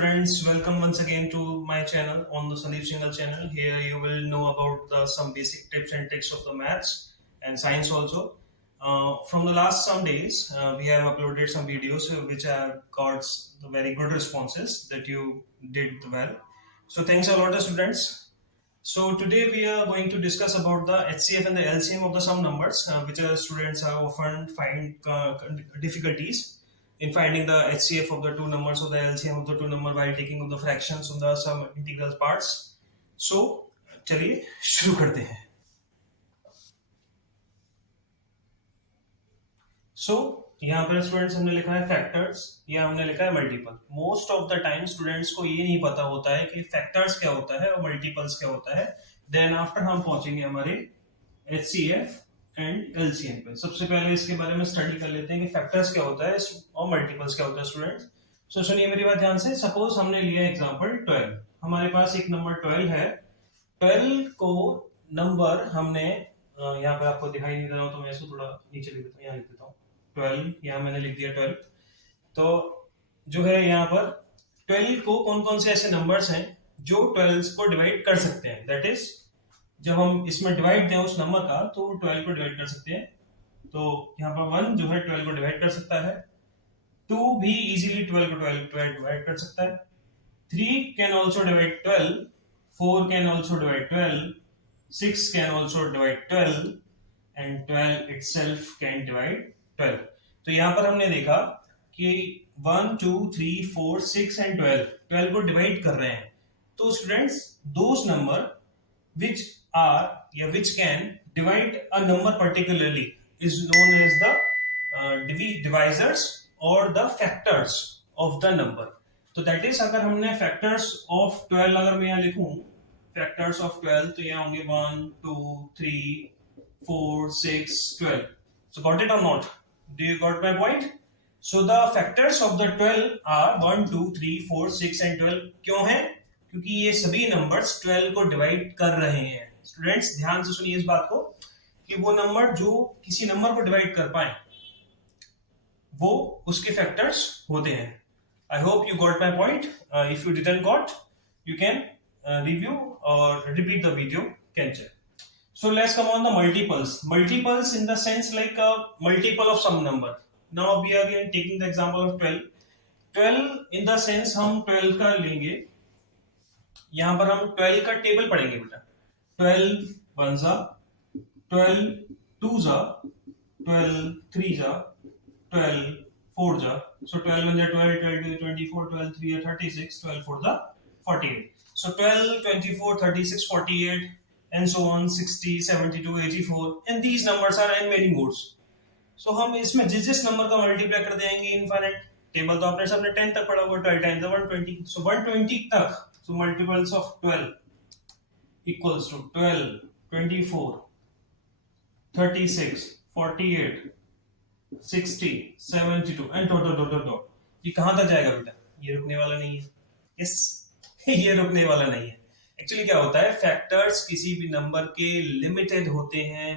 students, welcome once again to my channel on the Sandeep Singhal channel. Here you will know about some basic tips and tricks of the maths and science also. From the last some days, we have uploaded some videos which have got the very good responses that you did well. So thanks a lot, students. So today we are going to discuss about the HCF and the LCM of the some numbers, which students have often find difficulties in finding the HCF of the two numbers or the LCM of the two number while taking of the fractions of the some integral parts. So चलिए शुरू करते हैं. So यहाँ पर students हमने लिखा है factors या हमने लिखा है multiple. Most of the time students को ये नहीं पता होता है कि फैक्टर्स क्या होता है और मल्टीपल्स क्या होता है. देन आफ्टर हम पहुंचेंगे हमारे HCF एंड LCM पे. सबसे पहले इसके बारे में स्टडी कर लेते हैं कि फैक्टर्स क्या होता है और मल्टीपल्स क्या होता है स्टूडेंट्स. सो सुनिए मेरी बात ध्यान से. सपोज हमने लिया एग्जांपल 12. हमारे पास एक नंबर 12 है. 12 को नंबर हमने यहाँ पे आपको दिखाई नहीं दे रहा हूँ तो मैं इसको थोड़ा नीचे लिख देता हूँ. यहाँ लिख देता हूँ 12. यहाँ मैंने लिख दिया 12. तो जो है यहाँ पर 12 को कौन कौन से ऐसे नंबर्स हैं जो 12 को डिवाइड कर सकते हैं. दैट इज जब हम इसमें डिवाइड दें उस नंबर का तो 12 को डिवाइड कर सकते हैं. तो यहाँ पर 1 जो है 12 को डिवाइड कर सकता है. 2 भी इजीली 12 को 12 डिवाइड कर सकता है. 3 can also divide 12. 4 can also divide 12. 6 can also divide 12 and 12 itself can divide 12. तो यहाँ पर हमने देखा कि 1 2 3 4 6 एंड 12 को डिवाइड कर रहे हैं. तो students those number which are which can divide a number particularly is known as the divisors or the factors of the number. तो that is अगर हमने factors of 12 अगर मैं यहाँ लिखूं factors of 12 तो यहाँ होंगे 1 2 3 4 6 12. So got it or not? Do you got my point? So the factors of the 12 are 1 2 3 4 6 and 12. क्यों है? क्योंकि ये सभी नंबर्स 12 को डिवाइड कर रहे हैं. स्टूडेंट्स ध्यान से सुनिए इस बात को कि वो नंबर जो किसी नंबर को डिवाइड कर पाए वो उसके फैक्टर्स होते हैं. I hope you got my point. If you didn't got you can review और repeat the video can check. So let's come on the multiples. Multiples in the sense like a multiple of some number. Now we are again taking the example of 12. 12 in the sense हम 12 का लेंगे. यहां पर हम 12 का table पढ़ेंगे बेटा. 12 1 जा 12 2 जा 12 3 जा 12 4 जा. So 12 1 जा 12 12 2 24 12 3 जा 36 12 4 जा 48. So 12 24 36 48 and so on 60 72 84 and these numbers are in many modes. So हम इसमें जिस नंबर का मल्टीप्लाई कर देंगे इनफाइनाइट. टेबल तो आपने सबने 10 तक पढ़ा हुआ. 12 times 120. So 120 तक. So multiples of 12 equals to 12, 24, 36, 48, 60, 72 and dot. ये कहां तक जाएगा बेटा? ये रुकने वाला नहीं है. यस ये रुकने वाला नहीं है. एक्चुअली क्या होता है फैक्टर्स किसी भी नंबर के लिमिटेड होते हैं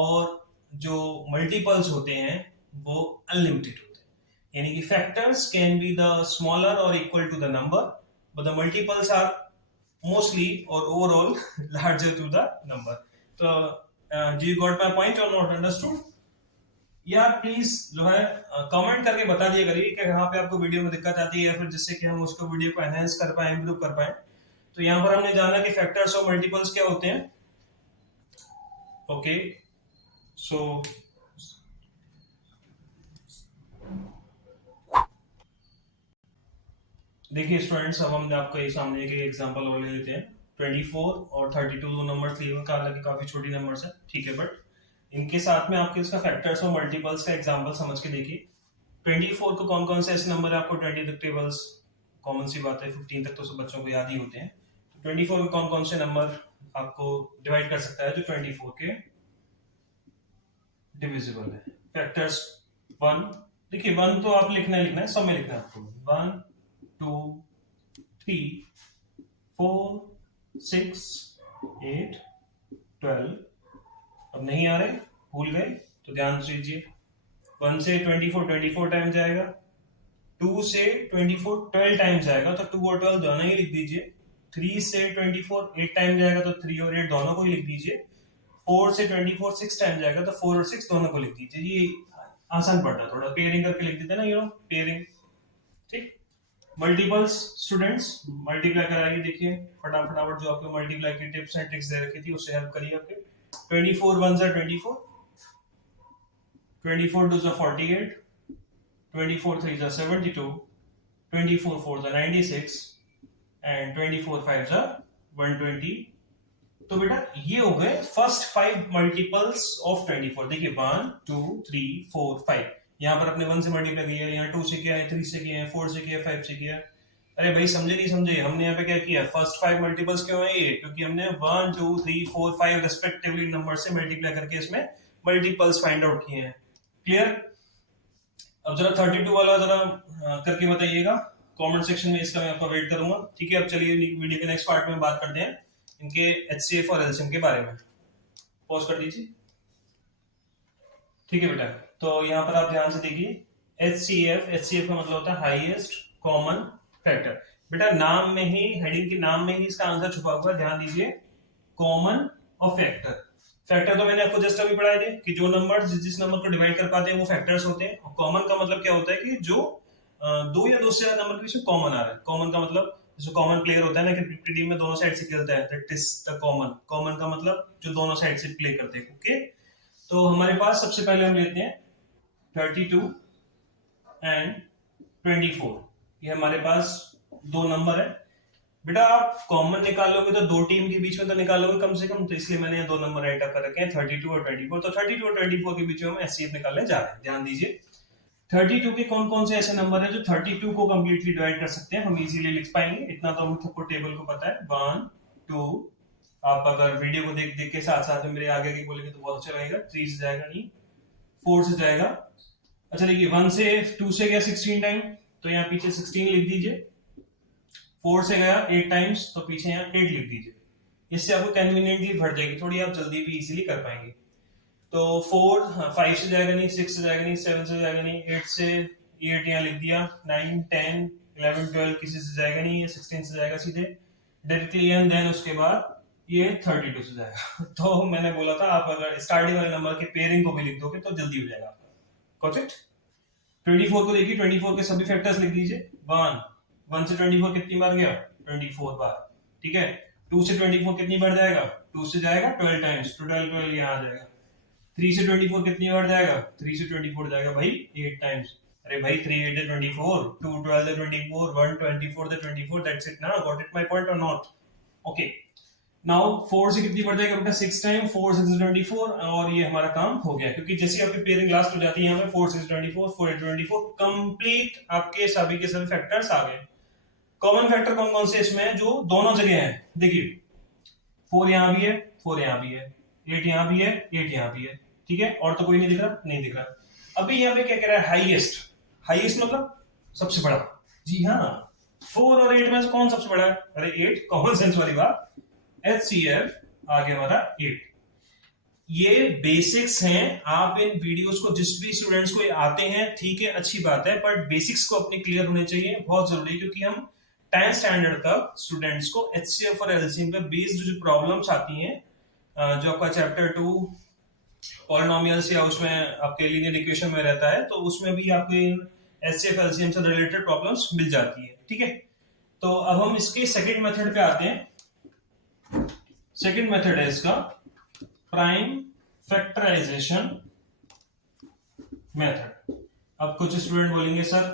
और जो मल्टीपल्स होते हैं वो अनलिमिटेड होते हैं. यानी कि factors can be the smaller और equal to the number but the multiples are mostly or overall larger to the number. So do you got my point or not understood? या please जो है comment करके बता दिया करिए कि कहाँ पे आपको वीडियो में दिक्कत आती है या फिर जिससे कि हम उसको वीडियो को एनहांस कर पाए इंप्रूव कर पाए. तो यहाँ पर हमने जाना कि फैक्टर्स और मल्टीपल्स क्या होते हैं. ओके सो देखिए स्टूडेंट्स अब हमने आपको ये सामने एक एग्जांपल और ले लेते हैं. 24 और 32 दो नंबर्स लिए हुए हालांकि काफी छोटी नंबर्स हैं. ठीक है बट इनके साथ में आपके इसका फैक्टर्स और मल्टीपल्स का एग्जांपल समझ के देखिए. 24 को कौन कौन से ऐसे नंबर है आपको 20 तक टेबल्स कॉमन सी बात है. 15 तक तो सब बच्चों को याद ही होते हैं. तो 24 के कौन कौन से नंबर आपको डिवाइड कर सकता है जो 24 के डिविजिबल है. फैक्टर्स 1 देखिए 1 तो आप लिखना है सब में लिखना है आपको. 1 2 3 4 6 8 12. अब नहीं आ रहे भूल गए तो ध्यान से दीजिए. 1 से 24 टाइम जाएगा. 2 से 24 12 टाइम्स जाएगा तो 2 और 12 दोनों ही लिख दीजिए। 3 से 24 8 टाइम जाएगा तो 3 और 8 दोनों को ही लिख दीजिए। 4 से 24 6 टाइम जाएगा तो 4 और 6 दोनों को लिख दीजिए। ये आसान पड़ता है, थोड़ा पेयरिंग करके लिख देते ना, पेयरिंग। ठीक। मल्टीपल्स स्टूडेंट्स मल्टीप्लाई कराइए, देखिए फटाफट जो आपके मल्टीप्लाई की टिप्स एंड ट्रिक्स दे रखी थी उससे हेल्प करिए आपके। 24 1 जा 24, 24 2 जा 48, 24 3 जा 72, 24 4 जा 96 एंड 24 5 जा 120। तो बेटा ये हो गए फर्स्ट 5 मल्टीपल्स ऑफ 24। देखिए 1 2 3 4 5, यहाँ पर अपने 1 से मल्टीप्लाई किया, यहाँ 2 से किया है, 3 से किया है, 4 से किया है, 5 से किया है। अरे भाई समझे नहीं समझे, हमने यहाँ पे क्या किया, फर्स्ट 5 मल्टीपल्स क्यों है ये, क्योंकि हमने 1 2 3 4 5 रेस्पेक्टिवली नंबर से मल्टीप्लाई करके इसमें मल्टीपल्स फाइंड आउट किए हैं। क्लियर। अब जरा 32 वाला जरा करके बताइएगा कमेंट सेक्शन में, इसका मैं आपका वेट करूंगा। ठीक है, अब चलिए वीडियो के नेक्स्ट पार्ट में बात करते हैं इनके एचसीएफ और एलसीएम के बारे में। पॉज कर दीजिए। ठीक है बेटा, तो यहाँ पर आप ध्यान से देखिए एचसीएफ का मतलब होता है हाईएस्ट कॉमन फैक्टर। बेटा नाम में ही, हेडिंग के नाम में ही इसका आंसर छुपा हुआ है, ध्यान दीजिए, कॉमन और फैक्टर। फैक्टर तो मैंने आपको जस्ट अभी पढ़ाए थे कि जो नंबर जिस नंबर को डिवाइड कर पाते हैं वो फैक्टर्स होते हैं। और कॉमन का मतलब क्या होता है कि जो दो या दो से ज्यादा नंबर के बीच में कॉमन आ रहा है। कॉमन का मतलब जो कॉमन प्लेयर होता है ना, कि टीम में दोनों साइड से खेलता है, that is the common. Common का मतलब जो दोनों साइड से प्ले करते हैं। ओके, तो हमारे पास सबसे पहले हम लेते हैं 32 एंड 24। ये हमारे पास दो नंबर है। बेटा आप कॉमन निकाल लोगे तो दो टीम के बीच में तो निकालोगे कम से कम, तो इसलिए मैंने दो नंबर राइट अप कर रखे हैं 32 और 24। तो 32 और 24 के बीच में हम एचसीएफ निकालने जा रहे हैं। ध्यान दीजिए 32 के कौन कौन से ऐसे नंबर है जो 32 को कंप्लीटली डिवाइड कर सकते हैं, हम इजीली लिख पाएंगे। इतना तो हम सबको टेबल को पता है, 1 2। आप अगर वीडियो को देख देख के साथ साथ में मेरे आगे की बोलेंगे तो बहुत अच्छा रहेगा। 3 से जाएगा नहीं, 4 से जाएगा। अच्छा देखिए 1 से 2 से गया 16 टाइम, तो यहाँ पीछे 16 लिख दीजिए। 4 से गया 8 टाइम्स, तो पीछे यहाँ 8 लिख दीजिए। इससे आपको कन्वीनियंटली भर जाएगी, थोड़ी आप जल्दी भी इजीली कर पाएंगे। तो 5 से जाएगा नहीं, 6 से जाएगा नहीं, 7 से जाएगा नहीं, 8 से 8 यहाँ लिख दिया, 9 10 11 12 किसी से जाएगा नहीं, ये 16 से जाएगा सीधे डायरेक्टली, एंड देन उसके बाद ये 32 से जाएगा। तो मैंने बोला था आप अगर स्टार्टिंग वाले नंबर के पेयरिंग को भी लिख दोगे तो जल्दी हो जाएगा आपका। Got it. 24 को देखिए, 24 के सभी फैक्टर्स लिख दीजिए। 1 से 24 कितनी बार गया, 24 बार। ठीक है, 2 से 24 कितनी बार जाएगा, 2 से जाएगा 12 टाइम्स, तो 12 12 यहाँ आ जाएगा। 3 से 24 कितनी बार जाएगा, 3 से 24 जाएगा भाई 8 टाइम्स। अरे भाई 3 8 24, 2 12 24, 1 24 24, दैट्स इट ना। गॉट इट माय पॉइंट और नॉट? ओके, नाउ 4 से कितनी बार जाएगा बेटा, 6 टाइम, 4 6 24, और ये हमारा काम हो गया, क्योंकि जैसे आपकी पेयरिंग लास्ट हो जाती है यहाँ पे 4 6 24 4 8 24, कंप्लीट आपके सभी के सभी फैक्टर्स आ गए। कॉमन फैक्टर कौन कौन से इसमें है जो दोनों जगह है, देखिए 4 यहाँ भी है, 4 यहाँ भी है, 8 यहाँ भी है, 8 यहाँ भी है। ठीक है, और तो कोई नहीं दिख रहा, नहीं दिख रहा। अभी यहाँ पे क्या कह रहा है, हाईएस्ट। हाईएस्ट मतलब सबसे बड़ा। जी हाँ, 4 और 8 में से कौन सबसे बड़ा है, अरे 8, कॉमन सेंस वाली बात। HCF आगे हमारा 8। ये बेसिक्स हैं। आप इन वीडियोस को जिस भी स्टूडेंट्स को आते हैं, ठीक है, अच्छी बात है, बट बेसिक्स को अपने क्लियर होने चाहिए, बहुत जरूरी है, क्योंकि हम 10th स्टैंडर्ड तक स्टूडेंट्स को HCF और LCM पे बेस्ड जो प्रॉब्लम्स आती हैं, जो आपका चैप्टर 2 पॉलिनोमियल्स या उसमें आपके लीनियर इक्वेशन में रहता है, तो उसमें भी आपको इन HCF LCM से रिलेटेड प्रॉब्लम्स मिल जाती है। ठीक है, तो अब हम इसके सेकंड मेथड पे आते हैं। सेकंड मेथड है इसका प्राइम फैक्टराइजेशन मेथड। अब कुछ स्टूडेंट बोलेंगे सर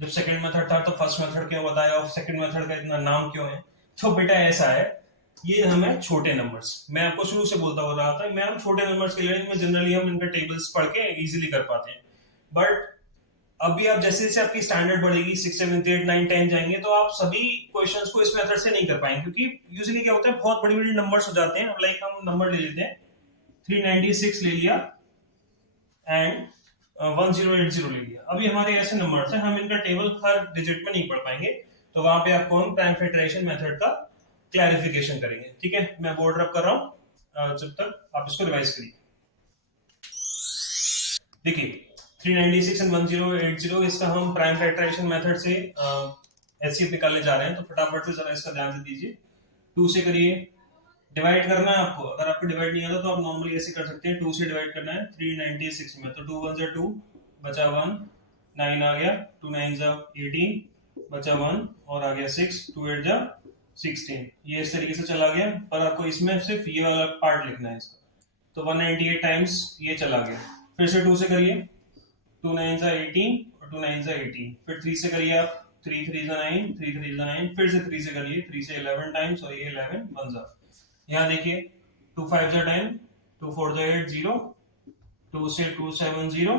जब सेकंड मेथड था तो फर्स्ट मेथड क्यों बताया, और सेकंड मेथड का इतना नाम क्यों है? तो बेटा ऐसा है, ये हमें छोटे नंबर्स, मैं आपको शुरू से बोलता हो रहा था, मैं हम छोटे नंबर्स के लिए जनरली हम इनका टेबल्स पढ़ के इजीली कर पाते हैं। बट अभी आप जैसे जैसे आपकी स्टैंडर्ड बढ़ेगी, 6 7 8 9 10 जाएंगे, तो आप सभी क्वेश्चंस को इस मेथड से नहीं कर पाएंगे, क्योंकि यूजुअली क्या होता है, बहुत बड़ी बड़ी नंबर्स हो जाते हैं। लाइक हम नंबर ले लेते हैं 396 ले लिया एंड 1080 ले लिया। अभी हमारे ऐसे नंबर्स हैं, हम इनका टेबल हर डिजिट में नहीं पढ़ पाएंगे, तो वहां पे आपको हम प्राइम फैक्टराइजेशन मेथड का क्लैरिफिकेशन करेंगे। ठीक है, मैं बोर्ड रब कर रहा हूं, जब तक आप इसको रिवाइज करिए। देखिए 396 एंड 1080 इसका हम प्राइम फैक्टराइजेशन मेथड से एचसीएफ निकालने जा रहे हैं, तो फटाफट से जरा इसका ध्यान से दीजिए। 2 से करिए, डिवाइड करना है आपको। अगर आपको डिवाइड नहीं आता तो आप नॉर्मली ऐसे कर सकते हैं, 2 से डिवाइड करना है 396 में, तो 2 1 2 बचा 1, 9 आ गया, 2 9 18 बचा 1 और आ गया 6, 2 8 16। ये इस तरीके से चला गया, पर आपको इसमें सिर्फ ये वाला पार्ट लिखना है इसका, तो 198 टाइम्स ये चला गया। फिर से 2 से करिए, 2 9 18 और 2 9 18। फिर 3 से करिए आप, 3 3 9, 3 3 9। फिर से 3 से करिए, 3 से 11 टाइम्स और ये 11 1 जा। यहाँ देखिए 2 5 10, 2 4 8 0, 2 से 2 7 0,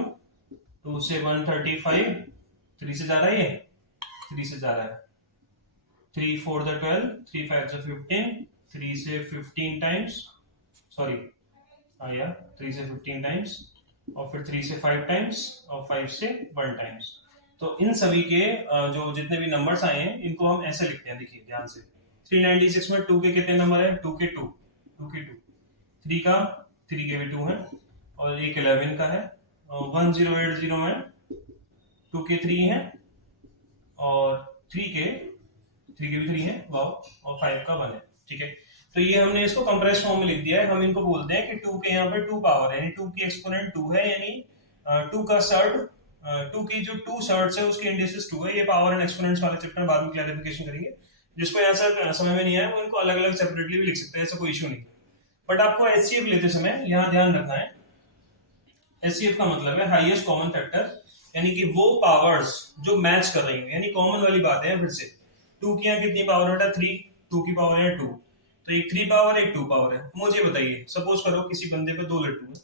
2 से 135, 3 से जा रहा है, ये 3 से जा रहा है, 3 4 12, 3 5 15, 3 से 15 टाइम्स, सॉरी आया 3 से 15 टाइम्स, और फिर 3 से 5 टाइम्स और 5 से 1 टाइम्स। तो इन सभी के जो जितने भी नंबर्स आए हैं इनको हम ऐसे लिखते हैं, देखिए ध्यान से। 396 में 2 के कितने नंबर है? 2 के 2, 2 के 2, 3 का 3 के भी 2 है, और एक 11 का है, और 1080 में 2 के 3 है, और 3 के भी 3 है, वाओ, और 5 का 1 है, ठीक है। तो ये हमने इसको कंप्रेस फॉर्म में लिख दिया है। हम इनको बोलते हैं कि 2 के यहाँ पे 2 पावर है, यानी 2 की एक्सपोनेंट 2 है, यानी 2 का सर्ड, 2 की जो 2 सर्ड्स है उसके इंडिसेस 2 है। ये पावर एंड एक्सपोनेंट्स वाले चैप्टर बाद में क्लैरिफिकेशन करेंगे। जिसको यहाँ से समझ में नहीं आया वो इनको अलग अलग सेपरेटली भी लिख सकते हैं, ऐसा कोई इशू नहीं। बट आपको एचसीएफ लेते समय यहाँ ध्यान रखना है, एचसीएफ का मतलब है हाईएस्ट कॉमन फैक्टर, यानी कि वो पावर्स जो मैच कर रही है, यानी कॉमन वाली बात है। फिर से 2 की यहाँ कितनी पावर बेटा? 3, 2 की पावर है 2, तो एक 3 पावर एक 2 पावर है। मुझे बताइए, सपोज करो किसी बंदे पे 2 लड्डू है,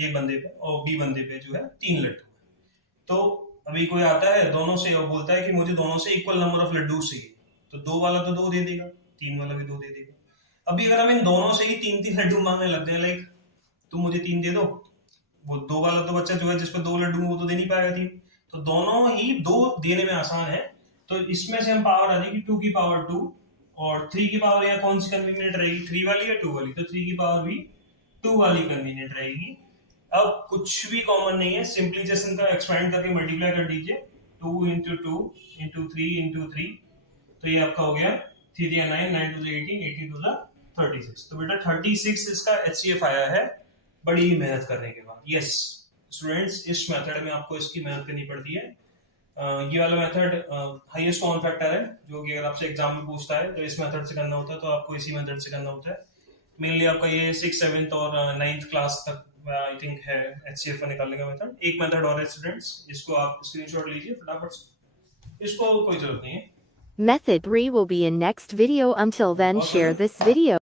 एक बंदे पे, और बी बंदे पे जो है 3 लड्डू है। तो अभी कोई आता है दोनों से और बोलता है कि मुझे दोनों से इक्वल नंबर ऑफ लड्डू चाहिए, तो 2 वाला तो 2 दे देगा, 3 वाला भी 2 दे देगा। अभी अगर हम इन दोनों से ही 3 लड्डू मांगने लगते हैं, लाइक तुम मुझे 3 दे दो, वो 2 वाला तो बच्चा जो है जिसपे 2 लड्डू वो तो दे नहीं पाएगा 3, तो दोनों ही 2 देने में आसान है। तो इसमें से हम पावर आ जाएगी 2 की पावर 2, और 3 की पावर यहाँ कौन सी कन्वीनियंट रहेगी? 3 वाली या 2 वाली? तो 3 की पावर भी 2 वाली कन्वीनियंट रहेगी। अब कुछ भी कॉमन नहीं है, सिंपली जस्ट इनका एक्सपेंड करके मल्टीप्लाई कर दीजिए, 2 इंटू 2 इंटू 3 इंटू 3, तो ये आपका हो गया 3 या 9, 9 टू 18, 18 टू 36। तो बेटा 36 इसका एचसीएफ आया है बड़ी मेहनत करने के बाद। यस स्टूडेंट्स, इस मेथड में आपको इसकी मेहनत करनी पड़ती है। ये वाला मेथड हाईएस्ट कॉमन फैक्टर है, जो कि अगर आपसे एग्जाम में पूछता है तो इस मेथड से करना होता है, तो आपको इसी मेथड से करना होता है। मेनली आपका ये 6th 7th और 9th क्लास तक आई थिंक है एचसीएफ का निकालने का मेथड। एक मेथड और है स्टूडेंट्स, इसको आप स्क्रीनशॉट लीजिए फटाफट से, इसको कोई जरूरत नहीं है। Method 3 will be in next video. Until then, Okay. share this video.